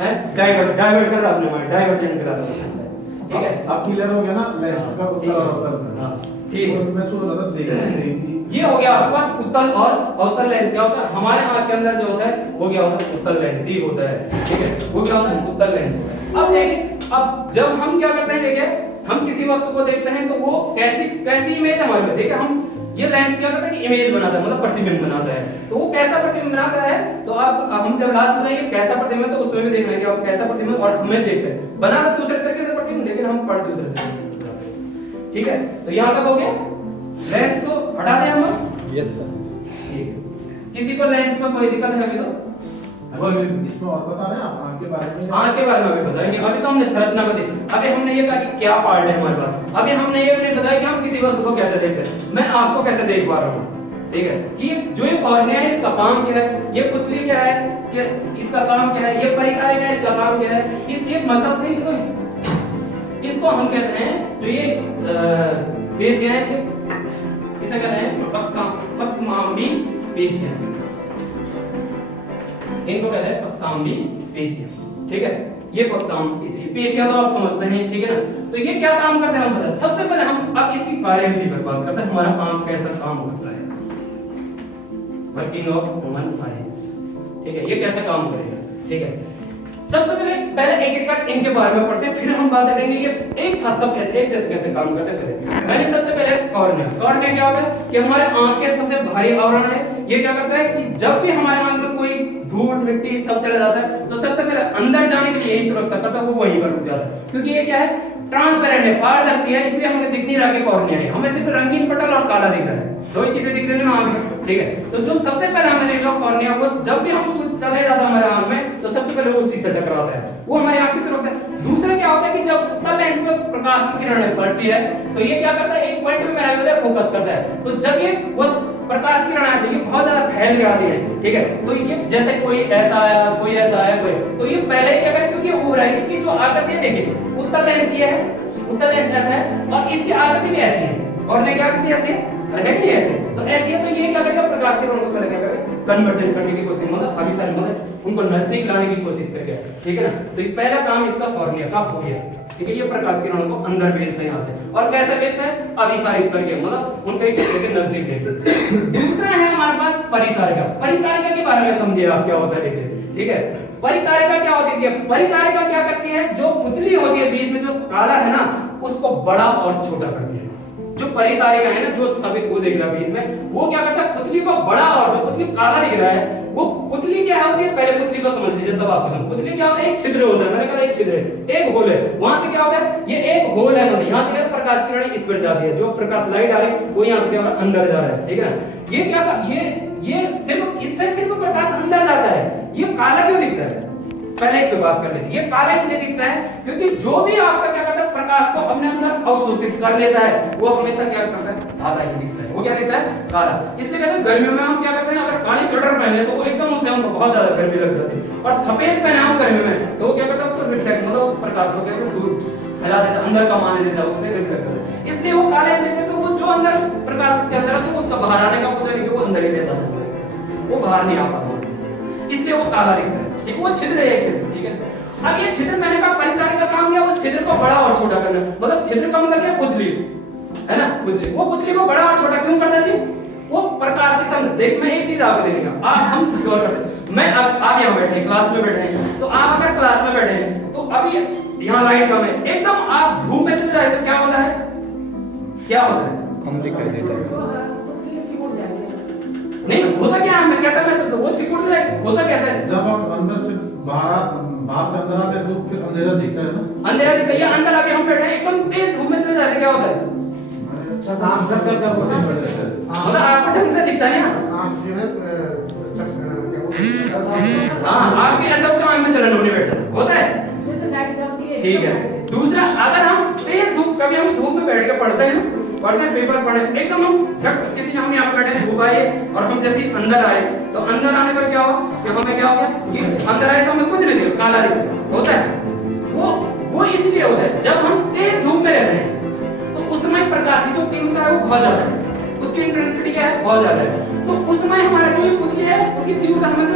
है डाइवर्ट कर रहा आपने हमारे डाइवर्जन करा रहा, ठीक है। अब क्लियर हो गया ना लेंस का उत्तल और अवतल। हां ठीक है, मैं सोच रहा था देखने से ही ये हो गया आपके पास उत्तल और अवतल लेंस। क्या होता है हमारे आंख के अंदर जो होता है वो क्या होता है उत्तल लेंस ही होता है, ठीक है, वो क्या होता है उत्तल लेंस होता है। अब देखिए अब जब हम क्या करते हैं, देखिए हम किसी वस्तु को देखते हैं तो वो कैसी इमेज हमारे में, देखिए हम ये लेंस क्या करता है कि इमेज बनाता है, मतलब प्रतिबिंब बनाता है। तो वो कैसा प्रतिबिंब बनाता है, तो आप हम जब लास्ट बताएंगे कैसा प्रतिबिंब है तो उसमें भी देखना है कि आप कैसा प्रतिबिंब और हमें देखते हैं बनाना दूसरे तरीके से प्रतिबिंब, लेकिन हम पढ़ दूसरे तरीके से, ठीक है। तो यहां तक हो गया, लेंस को हटा दें हम। Yes sir. ठीक है, किसी को लेंस में कोई दिक्कत है अभी तो इसमें और बता रहे हैं आप आंख के बारे में? आंख के बारे में अभी बताएंगे। अभी तो हमने संरचना बताई, अभी हमने ये कहा कि क्या पार्ट है हमारे पास, अभी हमने ये नहीं बताया कि हम किसी वस्तु को कैसे देखते हैं, मैं आपको कैसे देख पा रहा हूँ, ठीक है। कि जो ये कॉर्निया है इसका काम क्या है, ये पुतली क्या है, कि इसका काम क्या है, ये परिकारिका है इसका काम क्या है, इस ये मसल से तो इसको हम कहते हैं जो ये पेशियां हैं इसे कहते हैं पक्षमांबी पेशियां, इनको कहते हैं पक्षांबी पेशियां, ठीक है। ये पक्षांबी पेशियां तो आप समझते हैं, ठीक है ना। तो ये क्या काम करते हैं हम बताएं। सबसे पहले हम अब इसकी कार्यविधि पर बात करते हैं, हमारा आंख कैसा काम करता है, वर्किंग ऑफ ह्यूमन आईज, ठीक है, ये कैसे काम करेगा, ठीक है। सबसे पहले एक एक कर इनके बारे में पढ़ते हैं, फिर हम बात करेंगे ये एक साथ सब एक जैसे कैसे काम करते हैं। पहले सबसे पहले कॉर्निया क्या होता है कि हमारे आंख के सबसे भारी आवरण है। ये क्या करता है कि जब भी हमारे आंख में कोई धूल मिट्टी सब चला जाता है तो सबसे पहले अंदर जाने के लिए यही सुरक्षा करता है, वो वहीं पर रुक जाता है, क्योंकि ये क्या है ट्रांसपेरेंट है, पारदर्शी है, इसलिए हमें दिख नहीं रहा कि कॉर्निया है, हमें सिर्फ रंगीन पटल और काला दिख रहा है, दो ही चीजें दिख रही है ना आंख में, ठीक है। तो जो सबसे पहले हमें दिख रहा कॉर्निया, वो जब भी हम कुछ चले जाता है हमारे आंख में तो सबसे पहले वो उसी से टकराता है, वो हमारी आंख की सुरक्षा है। दूसरा क्या होता है कि जब उत्तल लेंस में प्रकाश की किरणें पड़ती है तो ये क्या करता है एक पॉइंट पे मेरा फोकस करता है, तो जब ये वो प्रकाश की किरणें आती है बहुत ज्यादा फैल जाती है, ठीक है। तो ये जैसे कोई ऐसा आया कोई ऐसा आया कोई, तो ये पहले क्या करे क्योंकि उभ रहा है, इसकी जो आकृति है देखिए उत्तल लेंस ये है, उत्तल लेंस ऐसा है और इसकी आकृति भी ऐसी है और ने क्या आकृति ऐसी है है कि ऐसे, तो ऐसी है। तो ये क्या करेगा प्रकाश की किरणों को करेगा कन्वर्जन करने की कोशिश, मतलब अभिसारी मतलब उनको नजदीक लाने की कोशिश करेगा, ठीक है ना। तो ये पहला काम इसका कॉर्निया का हो गया, ठीक है। ये प्रकाश की किरणों को अंदर भेजता है यहाँ से, और कैसे भेजता है अभिसारित करके, मतलब उनको एक दूसरे के नजदीक लेके। दूसरा है हमारे पास परिकारिका। परिकारिका के बारे में समझिए आप क्या होता है, देखिए, ठीक है। परिकारिका क्या होती है, परिकारिका क्या करती है, जो पुतली होती है बीच में जो काला है ना उसको बड़ा और छोटा करती है। जो परिकारिका है ना जो सभी को देख रहा है बीच में, वो क्या करता है पुतली को बड़ा और जो पुतली काला दिख रहा है वो पुतली क्या होती है, पहले पुतली को समझ लीजिए तब आपको समझ। पुतली क्या होता है, एक छिद्र होता है, मैंने कहा एक छिद्र है, एक होल है, वहां से क्या होता है ये एक होल है, मतलब यहां से क्या प्रकाश की किरणें इस पर जाती है, जो प्रकाश लाइट आ रही है वो यहां से क्या अंदर जा रहा है, ठीक है ना। ये क्या ये सिर्फ इससे सिर्फ प्रकाश अंदर जाता है, ये काला क्यों दिखता है, पहले इस पे बात कर लेते हैं। ये काला इसलिए दिखता है क्योंकि जो भी आपका क्या करता है प्रकाश को अपने अंदर अवशोषित कर लेता है वो हमेशा क्या करता है काला ही दिखता है, वो क्या दिखता है काला। इसलिए कहते हैं गर्मियों में हम क्या करते हैं अगर काली स्वेटर पहने तो वो एकदम उससे हमको बहुत ज्यादा गर्मी लग जाती है, और सफेद पहने हम गर्मी में तो वो क्या करता है उसको रिफ्लेक्ट मतलब उस प्रकाश को क्या दूर फैला देता है, अंदर का मान देता है, उससे रिफ्लेक्ट करता है, इसलिए वो काला इसलिए देते तो वो जो अंदर प्रकाश उसके अंदर है तो उसका बाहर आने का कुछ नहीं, वो अंदर ही लेता है, वो बाहर नहीं आ पाता, इसलिए वो काला दिखता है, ठीक। वो छिद्र है एक छिद्र, ठीक है। अब ये छिद्र मैंने कहा परिकारिका का काम क्या, वो छिद्र को बड़ा और छोटा करना, मतलब छिद्र का मतलब क्या पुतली है ना, पुतली, वो पुतली को बड़ा और छोटा क्यों करता जी, वो प्रकाश के सामने देख। मैं एक चीज आपको देने का आप हम गौर करते, मैं अब आप यहाँ बैठे हैं क्लास में बैठे हैं, तो आप अगर क्लास में बैठे हैं तो अभी यहाँ लाइट कम है, एकदम आप धूप में चले जाए तो क्या होता है, क्या होता है, कम दिखाई देता है, नहीं होता क्या है, मैं कैसा महसूस वो सिकुड़ जाए, होता कैसा है, जब हम अंदर से बाहर से अंदर आते हैं तो फिर अंधेरा दिखता है ना, अंधेरा दिखता है। अंदर अभी हम बैठे हैं एकदम तेज धूप में चले जाते क्या होता है, अच्छा काम सब करता है, मतलब आपको ढंग से दिखता है ना, आप जो है हाँ आपके ऐसा होता है में चलन होने बैठा होता है, ठीक है। दूसरा अगर हम तेज धूप, कभी हम धूप में बैठ के पढ़ते हैं पेपर पढ़े एकदम हम झट किसी हम यहाँ पे बैठे धूप आए और हम जैसे अंदर आए तो अंदर आने पर क्या हुआ कि हमें क्या हो गया कि अंदर आए तो हमें कुछ नहीं दिखा, काला दिखा होता है। वो इसलिए होता है जब हम तेज धूप में रहते हैं तो उस समय प्रकाश की जो तीव्रता है वो बहुत ज्यादा है, उसकी इंटेंसिटी क्या है बहुत ज्यादा है, तो उस समय हमारा जो ये पुतली है उसकी तीव्रता हमें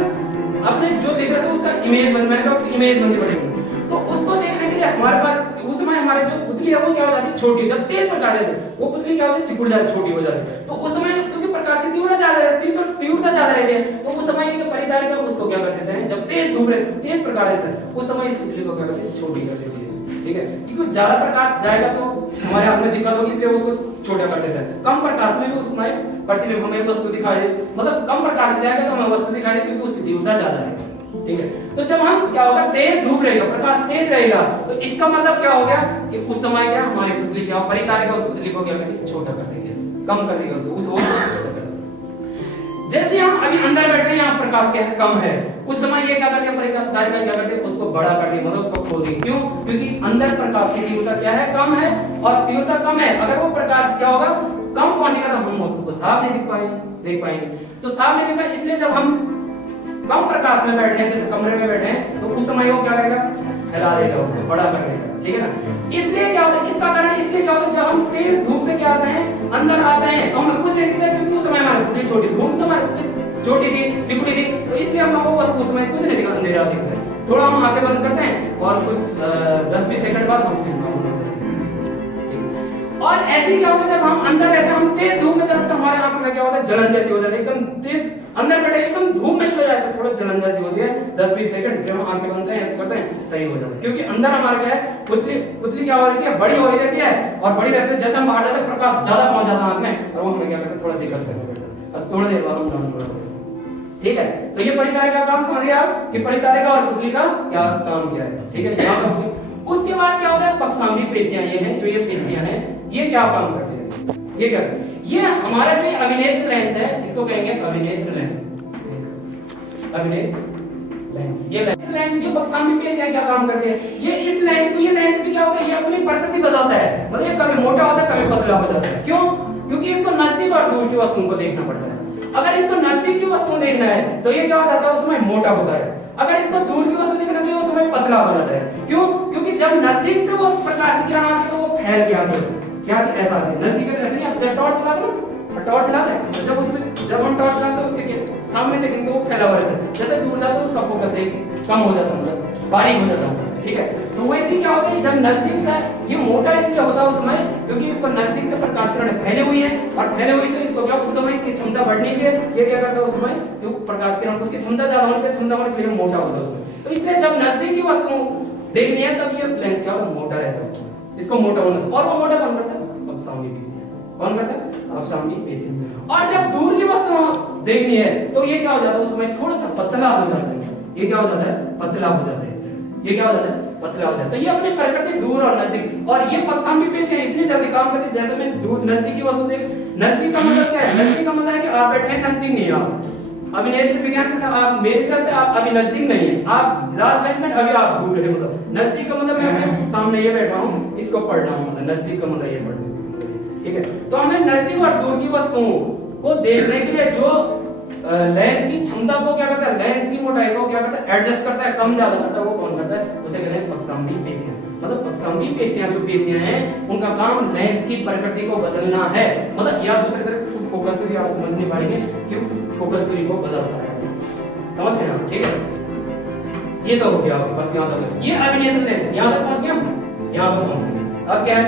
अपने जो देख रहे थे उसका इमेज बन, मैंने कहा उसकी इमेज बननी पड़ेगी। तो उसको देखने के लिए हमारे पास उस समय हमारे जो पुतली है वो क्या हो जाती है, छोटी। जब तेज प्रकाश है वो पुतली क्या होती है, सिकुड़ जाती है, छोटी हो जाती है। तो उस समय क्योंकि प्रकाश की तीव्रता ज्यादा रहती है, तो तीव्रता ज्यादा रहती है, तो उस समय ये परितारिका उसको क्या कर देते हैं, जब तेज धूप रहती, तेज प्रकाश रहता है, उस समय इस पुतली को क्या करते हैं, छोटी कर देती है। ठीक है, क्योंकि ज्यादा प्रकाश जाएगा तो हमारे आंख में दिक्कत होगी, इसलिए उसको छोटा कर देता है। कम प्रकाश में भी उसमें प्रतिबिंब हमें वस्तु दिखाई दे, मतलब कम प्रकाश जाएगा तो हमें वस्तु दिखाई दे, क्योंकि उसकी तीव्रता ज्यादा है। ठीक है, तो जब हम क्या होगा, तेज धूप रहेगा, प्रकाश तेज रहेगा, तो इसका मतलब क्या हो गया कि उस समय क्या हमारी पुतली क्या परितारिका उस पुतली को क्या करेगी, छोटा कर देगी, कम कर देगी उसको, उस छोटा कर देगी। जैसे हम अभी अंदर बैठे हैं, यहाँ प्रकाश क्या है, कम है, उस समय ये क्या करते हैं, परितारिका क्या करते हैं, उसको बड़ा कर देगी, मतलब उसको खोल देगी। क्यों? क्योंकि अंदर प्रकाश की तीव्रता क्या है, कम है, और तीव्रता कम है, अगर वो प्रकाश क्या होगा, कम पहुंचेगा तो हम वस्तु को साफ नहीं देख पाएंगे। तो साफ नहीं देख पाएंगे, इसलिए जब हम कम प्रकाश में बैठे हैं, जैसे कमरे में बैठे हैं, तो उस समय वो क्या करेगा, फैला देगा, उसे बड़ा कर देगा। ठीक है ना, इसलिए क्या होता है, इसका कारण इसलिए क्या होता है, जब हम तेज धूप से क्या आते हैं, अंदर आते हैं, तो हमें कुछ नहीं दिखता, क्योंकि उस समय हमारी पुतली छोटी, धूप तो हमारी पुतली छोटी थी, सिकुड़ी थी, तो इसलिए हम वो वस्तु उस समय कुछ नहीं दिखा, अंधेरा दिखता है। थोड़ा हम आंखें बंद करते हैं और कुछ 10-20 सेकंड बाद हम फिर और ऐसे ही क्या होता है, जब हम अंदर रहते हैं, हम तेज धूप में जब, तो हमारे आंख में क्या होता है, जलन जैसी हो जाती है, एकदम तेज अंदर बैठे एकदम धूप में चले जाते हैं, थोड़ा जलन जैसी होती है, 10-20 सेकंड, फिर हम आंखें बंद करते हैं, ऐसे करते हैं, सही हो जाता है। क्योंकि अंदर हमारा क्या है, पुतली क्या हो रही है, बड़ी हो रहती है, और बड़ी रहती है, जैसे हम बाहर जाते हैं प्रकाश ज्यादा पहुंच जाता है आंख में, और वो हमें क्या करते हैं, थोड़ा दिक्कत करने लगता है, अब थोड़ी देर बाद हम जान पड़ता है। ठीक है, तो ये परितारिका का काम समझ गए आप कि परितारिका और पुतली का क्या काम क्या है। ठीक है, यहाँ पर उसके बाद क्या होता है, पक्षांगी पेशियां, ये हैं जो ये पेशियां हैं, ये क्या काम करते हैं, ये क्या, ये हमारा जो अभिनेत्र लेंस है, इसको कहेंगे अभिनेत्र लेंस, अभिनेत्र लेंस, ये लेंस की पक्षांगी पेशियां क्या काम करती है, ये इस लेंस को, ये लेंस भी क्या होता है, ये अपनी प्रकृति बदलता है, मतलब ये कभी मोटा होता है, कभी पतला हो जाता है। क्यों? क्योंकि इसको नजदीक और दूर की वस्तुओं को देखना पड़ता है। अगर इसको नजदीक की वस्तु देखना है तो ये क्या हो जाता है, उसमें मोटा होता है, अगर इसको दूर की वस्तु देखना है तो उसमें पतला हो जाता है। क्यों? क्योंकि जब नजदीक से वो प्रकाश की किरण आती है तो वो फैल के आती है, क्या ऐसा है, नजदीक से ऐसे नहीं, जब टॉर्च चलाते हैं ना, टॉर्च चलाते हैं, जब उसमें जब हम टॉर्च चलाते हैं उसके सामने देखेंगे तो वो फैला हुआ रहता है, जैसे दूर जाते हैं उसका फोकस एक कम हो जाता है, मतलब बारीक हो जाता है। ठीक है, तो वैसे क्या होता है, जब नजदीक से ये मोटा इसलिए होता है उसमें, क्योंकि इस पर नजदीक से प्रकाश किरण फैले हुई है, और फैले हुई तो इसको क्या, उस समय इसकी क्षमता बढ़नी चाहिए, ये क्या करता है उस समय, जो प्रकाश किरण उसकी क्षमता ज्यादा होनी चाहिए, क्षमता होने के लिए मोटा होता है उसमें। तो इसलिए जब नजदीक की वस्तु देखनी है तब ये लेंस क्या होता है, मोटा रहता है उसमें, इसको मोटा होना, और वो मोटा कौन करता है, पक्षांगी पेशियां, कौन करता है, पक्षांगी पेशियां। और जब दूर की वस्तु देखनी है तो ये क्या हो जाता है, उसमें थोड़ा सा पतला हो जाता है, ये क्या हो जाता है, पतला हो जाता है, ये क्या हो जाता है, पतला हो जाता है। तो ये अपनी प्रकृति दूर और नजदीक, और ये पक्षांगी पेशियां इतनी जल्दी काम करती है, जैसे मैं दूर नजदीक की वस्तु देख, नजदीक का मतलब क्या है, नजदीक का मतलब है कि आप बैठे हैं, नजदीक नहीं आप, अभी नेत्र विज्ञान का आप मेरी तरफ से आप अभी नजदीक नहीं है, आप लास्ट बेंच में अभी आप दूर है, मतलब नजदीक का मतलब मैं अपने सामने ये बैठा हूँ, इसको पढ़ रहा हूँ, मतलब नजदीक का मतलब ये पढ़ रहा हूँ। ठीक है, तो हमें नजदीक और दूर की वस्तुओं को देखने के लिए जो लेंस की क्षमता को क्या करता है, लेंस की मोटाई को क्या करता है, एडजस्ट करता है, कम ज्यादा करता है, वो कौन करता है, उसे कहते हैं पक्षांगी पेशियां। मतलब पक्षांगी पेशियां जो पेशियां हैं उनका काम लेंस की प्रकृति को बदलना है, मतलब या दूसरी तरह से फोकस दूरी आप समझ नहीं पाएंगे कि फोकस दूरी को बदलता है, समझ गए ना। ठीक है, ये तो हो गया बस यहाँ तक, ये अभिनेत्र लेंस, यहाँ तक पहुंच गया, यहाँ पर पहुंच गए। अब क्या है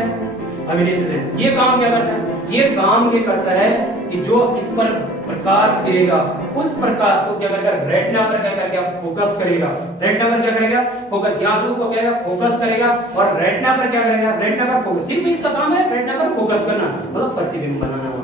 अभिनेत्र लेंस, ये काम क्या करता है, ये काम ये करता है कि जो इस पर प्रकाश गिरेगा उस प्रकाश को क्या करेगा, रेटिना पर क्या करेगा, फोकस करेगा, रेटिना पर क्या करेगा, फोकस, यहाँ से उसको क्या करेगा, फोकस करेगा, और रेटिना पर क्या करेगा, रेटिना पर फोकस, सिर्फ इसका काम है रेटिना पर फोकस करना, मतलब प्रतिबिंब बनाना।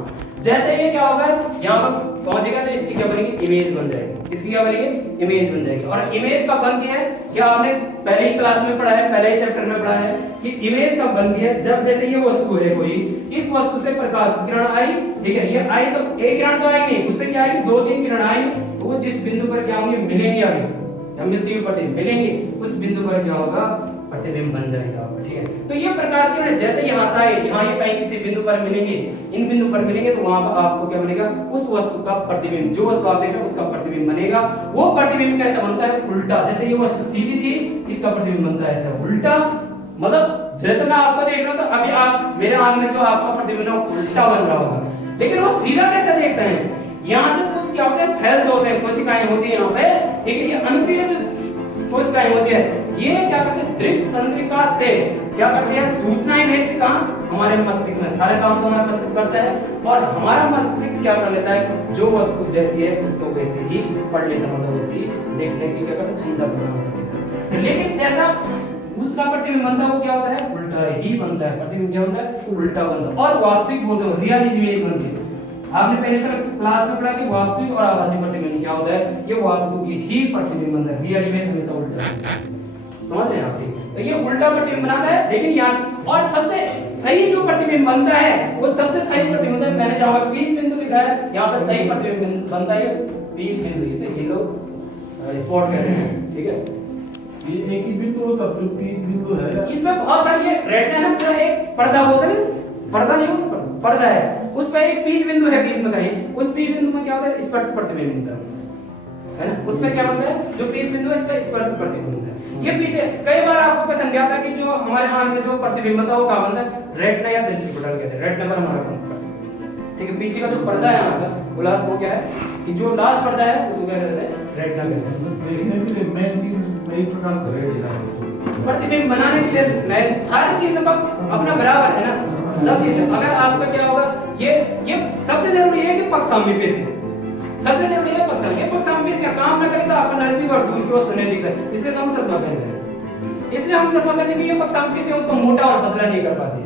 जैसे ये क्या होगा, यहाँ पर पहुंचेगा तो इसकी क्या बनेगी, इमेज बन जाएगी, इसकी क्या बनेगी, इमेज बन जाएगी। और इमेज का बनती है, क्या आपने पहले ही क्लास में पढ़ा है, पहले ही चैप्टर में पढ़ा है कि इमेज का बनती है जब जैसे ये वस्तु है कोई, इस वस्तु से प्रकाश किरण आई, ठीक है, ये आई तो एक किरण तो आई नहीं, उससे क्या आएगी, 2-3 किरण आई, तो वो जिस बिंदु पर क्या होंगे, मिलेंगे, आगे या मिलती हुई प्रतिबिंब मिलेंगे, उस बिंदु पर क्या होगा, प्रतिबिंब बन जाएगा। ठीक है, तो ये प्रकाश किरण जैसे यहाँ से आए, यहाँ ये कहीं किसी बिंदु पर मिलेंगे, इन बिंदु पर मिलेंगे, तो वहां पर आपको क्या बनेगा, उस वस्तु का प्रतिबिंब, जो वस्तु आप देख रहे हैं उसका प्रतिबिंब बनेगा। वो प्रतिबिंब कैसे बनता है, उल्टा, जैसे ये वस्तु सीधी थी, इसका प्रतिबिंब बनता है ऐसा उल्टा, मतलब जैसे मैं आपको देख रहा हूं तो अभी आप मेरे आंख में जो आपका प्रतिबिंब है उल्टा बन रहा होगा, लेकिन वो सीधा कैसे देखते हैं, यहाँ से कुछ क्या होता है, सेल्स होते हैं, कोशिकाएं होती है यहाँ पे, ठीक है, ये अनुक्रिय जो कोशिकाएं होती है ये क्या करते हैं, दृढ़ तंत्रिका से क्या करते हैं, सूचनाएं भेजते कहां, हमारे मस्तिष्क में। सारे काम तो हमारा मस्तिष्क करता है और हमारा मस्तिष्क क्या कर लेता है, जो वस्तु जैसी है उसको वैसे ही पढ़ लेता है, मतलब वैसी देखने की क्या करता है, क्षमता प्रदान करता है। लेकिन जैसा उसका प्रतिबिंब बनता है वो क्या होता है, उल्टा ही बनता है। प्रतिबिंब क्या होता है, उल्टा बनता है। और वास्तविक बोलते हो रियल इमेज बनती है। आपने पहले क्लास में पढ़ा कि वास्तविक और आभासी प्रतिबिंब क्या होता है, ये वास्तु की ही प्रतिबिंब बनता है, रियल इमेज हमेशा उल्टा है। समझ रहे हैं आप? तो ये उल्टा प्रतिबिंब बनाता है। लेकिन यहाँ और सबसे सही जो प्रतिबिंब बनता है वो सबसे सही प्रतिबिंब बनता है, मैंने जहां पर पी बिंदु लिखा है यहाँ पर सही प्रतिबिंब बनता है पी बिंदु, इसे ये लोग स्पॉट कह रहे हैं, ठीक है। ये एक ही बिंदु होता है, जो पी बिंदु है इसमें बहुत सारी ये रेटिना है ना, पूरा एक पर्दा बोलते हैं, पर्दा नहीं होता, पर्दा है, उस पे एक पी बिंदु है बीच में कहीं, उस पी बिंदु में क्या होता है, स्पर्श प्रतिबिंब बनता है ना, उसमें क्या होता है, जो पी बिंदु है इस पे स्पर्श प्रतिबिंब बनता है। ये पीछे कई बार आपको क्वेश्चन क्या आता है कि जो हमारे आंख में जो प्रतिबिंब बनता है वो कहां बनता है, रेटिना या दृष्टिपटल कहते हैं, रेटिना पर हमारा बनता है, ठीक है। पीछे का जो पर्दा है आंख का ग्लास वो क्या है, कि जो लास्ट पर्दा है उसको क्या कहते हैं, रेटिना कहते हैं। लेकिन मेन चीज एक प्रकार से रेटिना है। प्रतिबिंब बनाने के लिए मैं सारी चीजों का अपना बराबर है ना, सब चीजें। अगर आपका क्या होगा, ये सबसे जरूरी है कि पक्षांगी पेशी, सबसे जरूरी है पक्षांगी। ये पक्षांगी पेशी काम ना करे तो आपको नजदीक और दूर की वस्तु नहीं दिखता है, इसलिए तो हम चश्मा पहनते हैं। इसलिए हम चश्मा पहनते हैं कि ये पक्षांगी पेशी उसको मोटा और पतला नहीं कर पाती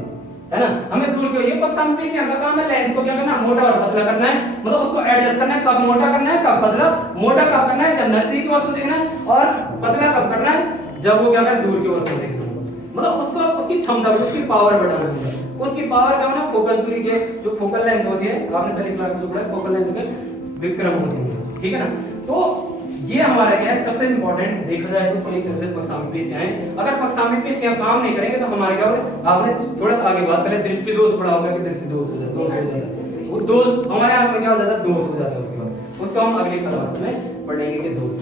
है ना, हमें दूर की। ये पक्षांगी पेशी का काम है लेंस को क्या करना, मोटा और पतला करना है, मतलब उसको एडजस्ट करना है, कब मोटा करना है कब पतला। मोटा कब करना है जब नजदीक की वस्तु देखना है, और पतला कब करना है जब वो क्या करे, दूर की वस्तु देखना है। मतलब उसको उसकी क्षमता, उसकी पावर बढ़ाना है। उसकी पावर क्या होना, फोकस दूरी के जो फोकल लेंथ होती है, आपने पहले क्लास में पढ़ा, फोकल लेंथ के विक्रम होती है, ठीक है ना। तो ये हमारा क्या है, सबसे इंपॉर्टेंट देखा जाए तो एक तरह से पक्षांगी पेशियां हैं। अगर पक्षांगी पेशियां काम नहीं करेंगे तो हमारा क्या होगा, आपने थोड़ा सा आगे बात करें, दृष्टि दोष बड़ा होगा कि दृष्टि दोष हो जाता है, वो दोष हमारे आंख में क्या हो जाता है, दोष हो जाता है। उसके बाद उसको हम अगली क्लास में पढ़ेंगे कि दोष